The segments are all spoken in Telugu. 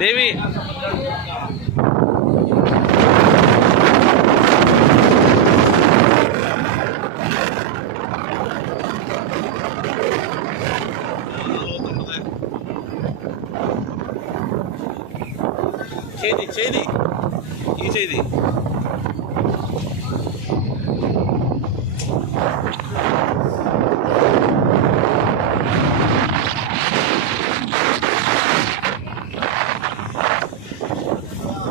దేవి చేది ఈ చేది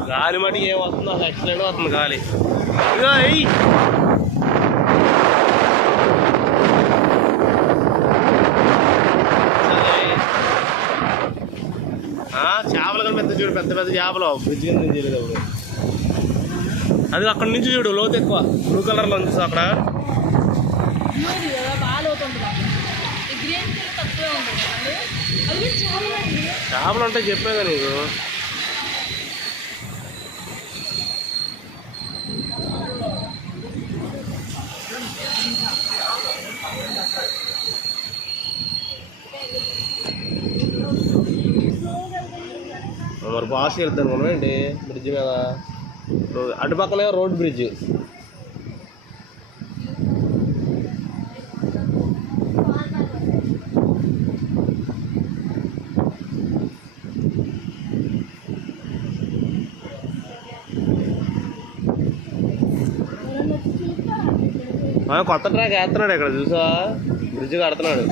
గాలి మటుకు ఏం వస్తుందో అసలు ఎక్సలెంట్ వస్తుంది గాలి. ఇదిగో అయ్యి చేపలు కానీ పెద్ద చూడు, పెద్ద పెద్ద చేపలు బ్రిడ్జ్ కింద నుంచి వెళ్ళేటప్పుడు. అది అక్కడ నుంచి చూడు లోతు ఎక్కువ, బ్లూ కలర్లో ఉంది అక్కడ. చేపలు అంటే చెప్పాగా నీకు. మరి ఫాస్ట్ వెళ్తాను అనుకున్నాం ఏంటి బ్రిడ్జ్ మీద. అటు పక్కనే రోడ్ బ్రిడ్జ్. కొత్త ట్రాక్ వేస్తున్నాడు ఇక్కడ చూసా, బ్రిడ్జ్ కడుతున్నాడు.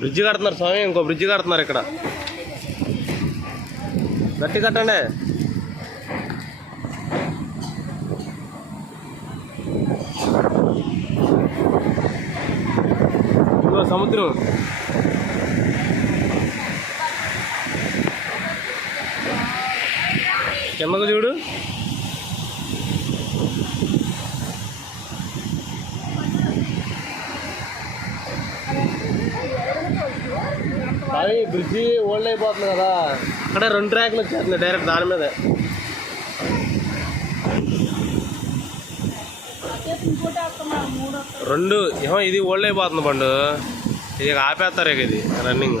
బ్రిడ్జ్ కడుతున్నారు స్వామి, ఇంకో బ్రిడ్జ్ కడుతున్నారు ఇక్కడ. గట్టి కట్టండి. ఇంకో సముద్రం. కిందకు చూడు. అవి బ్రిడ్జి ఓల్డ్ అయిపోతుంది కదా, అక్కడ 2 ట్రాక్లు వచ్చేస్తున్నాయి డైరెక్ట్ దాని మీద. ఇది ఓల్డ్ అయిపోతుంది పండు, ఇది ఆపేస్తారు ఇక ఇది రన్నింగ్.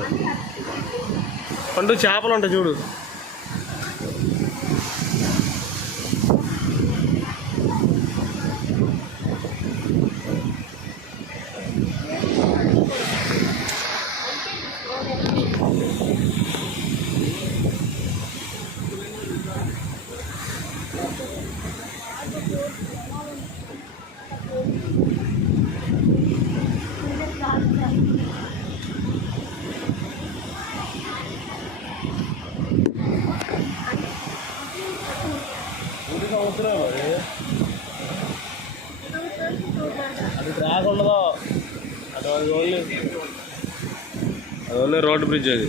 పండు చేపలు ఉంటాయి చూడు. అది ట్రాక్ ఉండదు, అది ఓన్లీ రోడ్ బ్రిడ్జ్. అది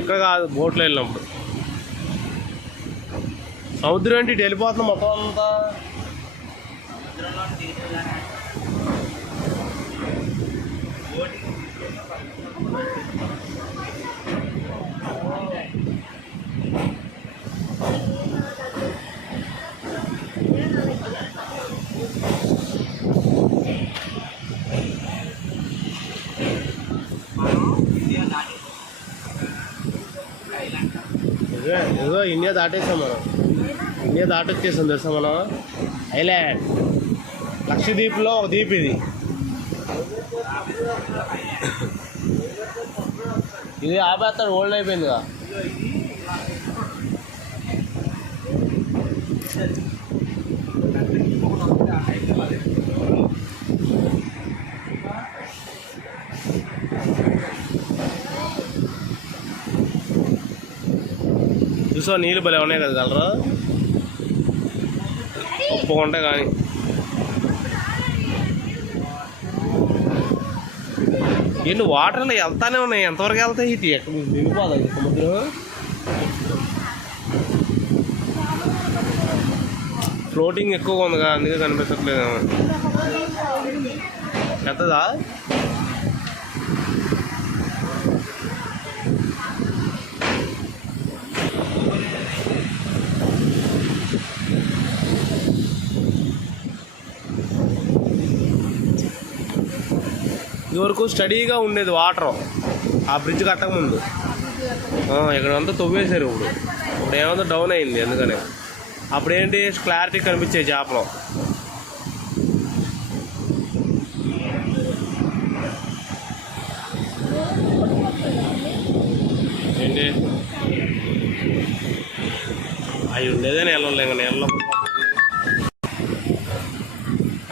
ఇక్కడ కాదు, బోట్లో వెళ్ళినప్పుడు. సముద్రం ఏంటి ఇటు వెళ్ళిపోతుంది మొత్తం అంతా. ఏదో ఇండియా దాటేసాం మనం, ఇండియా దాటొచ్చేసాం తెలుసా మనం. ఐలాండ్ లక్షద్వీప్లో ఒక ద్వీప్ ఇది. ఇది ఆపేస్తాడు, ఓల్డ్ అయిపోయిందిగా. చూసా నీళ్ళు భలే ఉన్నాయి కదా కలరా, ఒప్పుకుంటే కానీ. ఎన్ని వాటర్లో వెళ్తానే ఉన్నాయి, ఎంతవరకు వెళ్తాయి ఇది ఎక్కడ దిగిపోతాయి సముద్రం. ఫ్లోటింగ్ ఎక్కువగా ఉందిగా, అందుకే కనిపించట్లేదేమో. పెద్దదా? ఇదివరకు స్టడీగా ఉండేది వాటర్ ఆ బ్రిడ్జ్ కట్టక ముందు. ఇక్కడ అంతా తవ్వేశారు. ఇప్పుడు ఏమంతా డౌన్ అయింది. అందుకనే అప్పుడేంటి క్లారిటీ కనిపించాయి చేపలు. ఏంటి అవి ఉండేదే నీళ్ళలో. ఇంకా నీళ్ళలో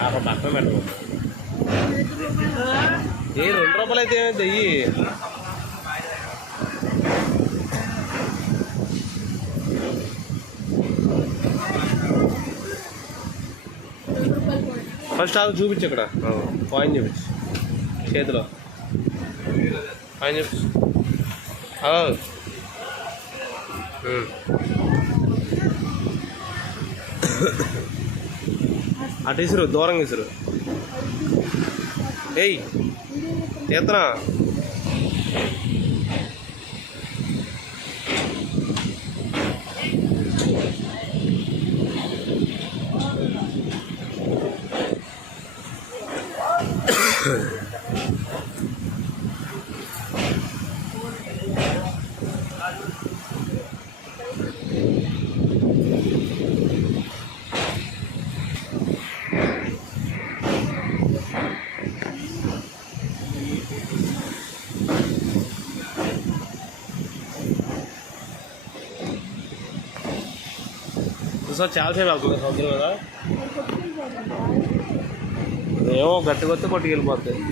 అక్కడ పక్కన పెట్టదు. ఏ 2 రూపాయలు అయితే ఏమైంది అయ్యి? ఫస్ట్ అది చూపించు. ఇక్కడ కాయిన్ చూపించు చేతిలో. కాయిన్ చూపించు. అటు ఇసురు, దూరంగా ఇసురు. ఏయ్ తీతనా? చూసా చాలాసేపు వెళ్తుంది సముద్రం కదా. ఏమో గట్టి కొత్త పట్టుకెళ్ళిపోతుంది.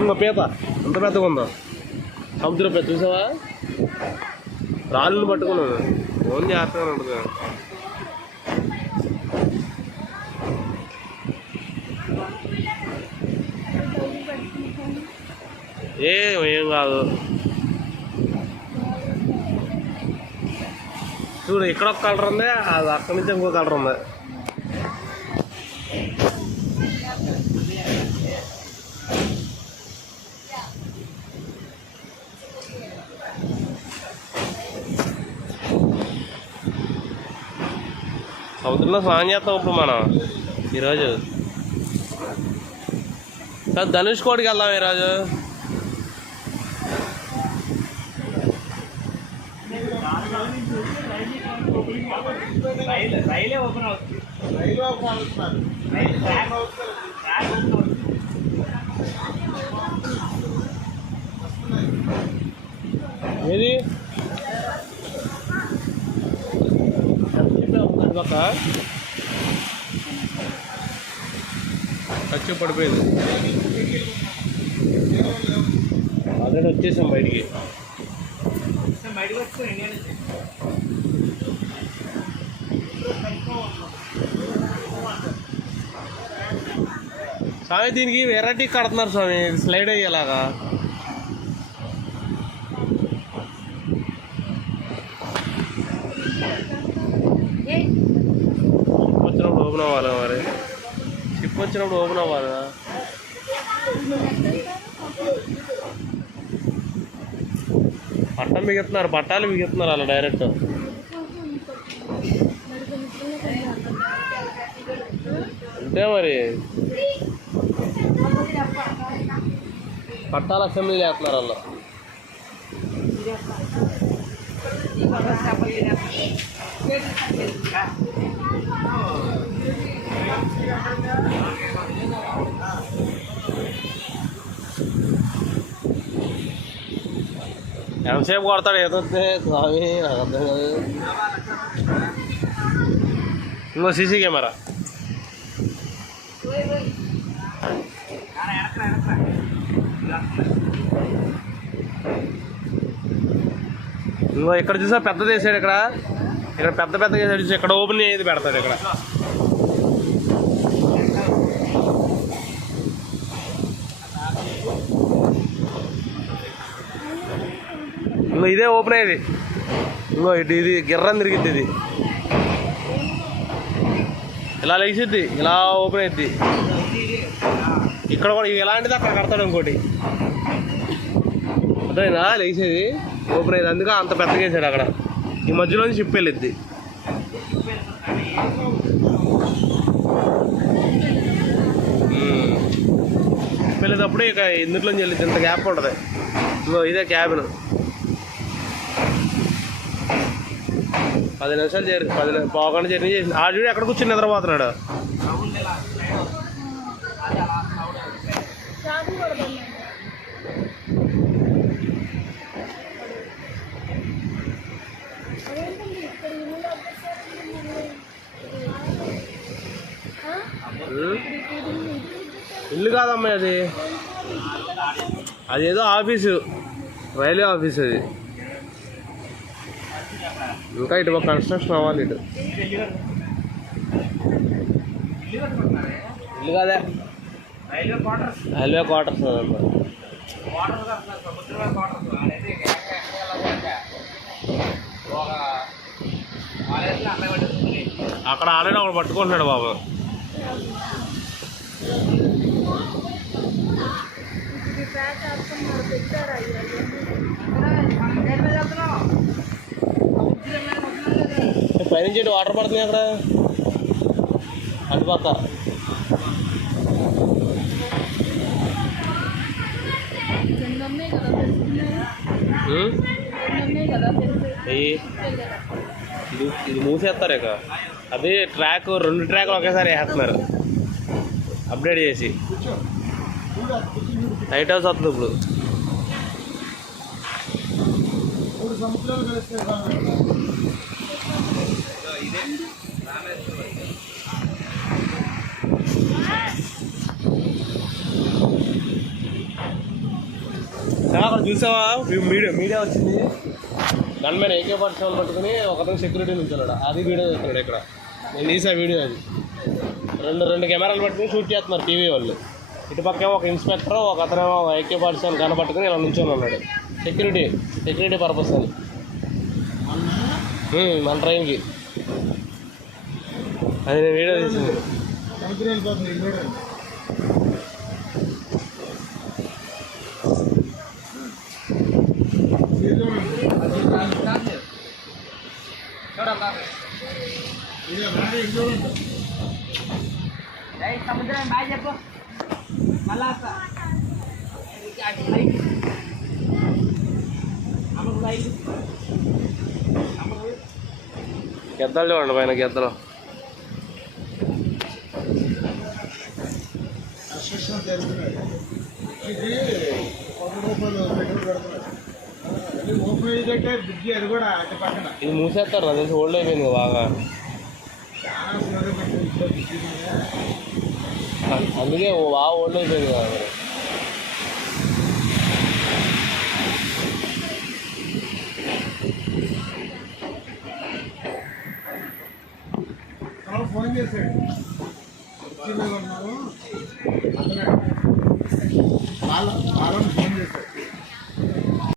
ఇంకా పీత ఎంత పెద్దగా ఉందో సముద్రం పెద్ద. చూసావా రాళ్ళను పట్టుకున్నాను. ఫోన్ చేస్తాను ఉంటుంది. ఏం కాదు. చూడు ఇక్కడ ఒక కలర్ ఉంది, అది అక్కడి నుంచి ఇంకో కలర్ ఉంది. సముద్రంలో స్నానం చేస్తాం ఇప్పుడు మనం ఈరోజు. ధనుష్ కోడికి వెళ్దాం ఈరోజు. ఏది ఖర్చు పడిపోయింది. ఆల్రెడీ వచ్చేసాం బయటికి. స్వామి దీనికి వెరైటీ కడుతున్నారు స్వామి, స్లైడ్ అయ్యేలాగా. వచ్చినప్పుడు ఓపెన్ అవ్వాలి మరి. షిప్ వచ్చినప్పుడు ఓపెన్ అవ్వాలి. పట్టం బిగుతున్నారు, పట్టాలు బిగుతున్నారు అలా డైరెక్ట్. అంతే మరి, పట్టాలు అసెంబ్లీ చేస్తున్నారు వాళ్ళు. ఎంతసేపు కొడతాడు ఏదో స్వామి, నాకు అర్థం కాదు. ఇంకో సీసీ కెమెరా. ఇంకో ఇక్కడ చూసా పెద్దది వేసాడు ఇక్కడ. ఇక్కడ పెద్ద పెద్దగా తెరిచి ఇక్కడ ఓపెన్ అయ్యేది పెడతాడు ఇక్కడ. ఇంకో ఇదే ఓపెన్ అయ్యేది. ఇంకో ఇటు ఇది గిర్రం తిరిగిద్ది. ఇది ఇలా లేచిద్ది, ఇలా ఓపెన్ అయ్యిద్ది. ఇక్కడ కూడా ఇలాంటిది అక్కడ కడతాడు ఇంకోటి. అదేనా లేచేది ఓపెన్ అయ్యేది, అందుకే అంత పెద్దగా వేసాడు అక్కడ. ఈ మధ్యలోంచి షిప్ వెళ్ళిద్ది. వెళ్ళేటప్పుడు ఇక ఇందులోంచి వెళ్ళిద్ది. ఇంత గ్యాప్ ఉంటుంది. ఇంకో ఇదే క్యాబిన్. 10 నిమిషాలు జర్నీ, 10 పావుగంట జర్నీ చేసింది. ఆ చూడు ఎక్కడ కూర్చొని నిద్రపోతున్నాడు. ఇల్లు కాదమ్మా అది, అదేదో ఆఫీసు, రైల్వే ఆఫీస్ అది. ఇంకా ఇటు ఒక కన్స్ట్రక్షన్ అవ్వాలి. ఇటు ఇల్లు కాదే, రైల్వే క్వార్టర్స్. అక్కడ ఆల్రెడీ ఒకడు పట్టుకుంటున్నాడు బాబు. పైనుంచి వాటర్ పడుతుంది అక్కడ అటుపక్క. ఇది మూసేస్తారు ఇక. అది ట్రాక్, 2 ట్రాక్లు ఒకేసారి వేస్తున్నారు అప్డేట్ చేసి. లైట్ హౌస్ వస్తుంది ఇప్పుడు. అక్కడ చూసావా మీడియా వచ్చింది. దాని మీద AK-47 పట్టుకుని ఒకతను సెక్యూరిటీ నుంచున్నాడు. అది వీడియో చేస్తున్నాడు ఇక్కడ. నేను తీసా వీడియో. అది రెండు కెమెరాలు పట్టుకుని షూట్ చేస్తున్నారు టీవీ వాళ్ళు. ఇటుపక్క ఒక ఇన్స్పెక్టర్, ఒక అతను AK-47 గన్ పట్టుకుని ఇలా నుంచొని ఉన్నాడు. సెక్యూరిటీ పర్పస్ అని మన ట్రైన్కి. అది నేను వీడియో తీసింది. సముద్రం బాగా చెప్పు మళ్ళా గెద్దలు చూడండి పైన గెద్దలు. ఇది మూసేస్తారు నాకు తెలిసి. ఓల్డ్ అయిపోయింది బాగా, అందుకే బాగా ఓల్డ్ అయిపోయింది కదా.